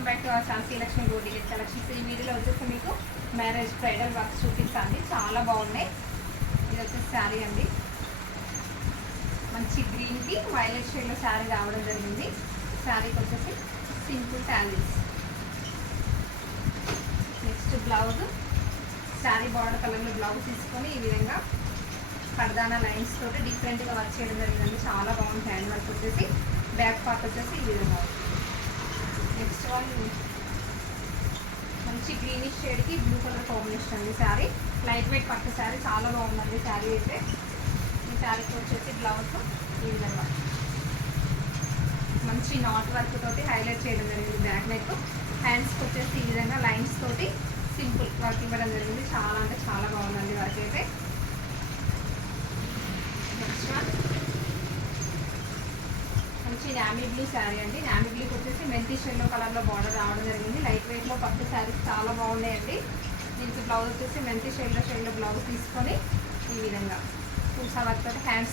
Welcome back to our Shanti Lakshmi boutique collections. ఈ వీడియోలో వచ్చేసి మీకు మ్యారేజ్ బ్రైడల్ వర్క్స్ చూపిస్తాను, చాలా బాగున్నాయి. ఇది వచ్చేసి శారీ అండి, మంచి గ్రీన్కి వైలెట్ షేడ్లో శారీ రావడం జరిగింది. శారీకి వచ్చేసి simple tassels. Next blouse sari border కలర్లో బ్లౌజ్ తీసుకొని ఈ విధంగా పర్దానా లైన్స్ తోటి డిఫరెంట్గా వర్క్ చేయడం జరిగిందండి. చాలా బాగుంది. హ్యాండ్ వర్క్ వచ్చేసి బ్యాక్ పార్ట్ వచ్చేసి ఈ విధంగా. నెక్స్ట్ వన్ మంచి గ్రీనిష్ షేడ్కి బ్లూ కలర్ కాంబినేషన్ అండి. శారీ లైట్ వెయిట్ పట్టు శారీ, చాలా బాగుందండి శారీ అయితే. ఈ శారీకి వచ్చేసి బ్లౌజ్ ఈ విధంగా మంచి నాట్ వర్క్ తోటి హైలైట్ చేయడం జరిగింది. బ్యాక్ నెక్, హ్యాండ్స్కి వచ్చేసి ఈ విధంగా లైన్స్ తోటి సింపుల్ వర్క్ ఇవ్వడం జరిగింది. చాలా అంటే చాలా బాగుందండి వర్క్ అయితే. నెక్స్ట్ వన్ మంచి నామీ బ్లూ శారీ అండి. నామీ బ్లూకి వచ్చేసి మెంతి షెల్లో కలర్లో బార్డర్ రావడం జరిగింది. లైట్ వెయిట్లో పట్టు శారీస్ చాలా బాగున్నాయండి. దీనికి బ్లౌజ్ వచ్చేసి మెంతి షెల్లో బ్లౌజ్ తీసుకొని ఈ విధంగా పూసా వర్క్ తోటి హ్యాండ్స్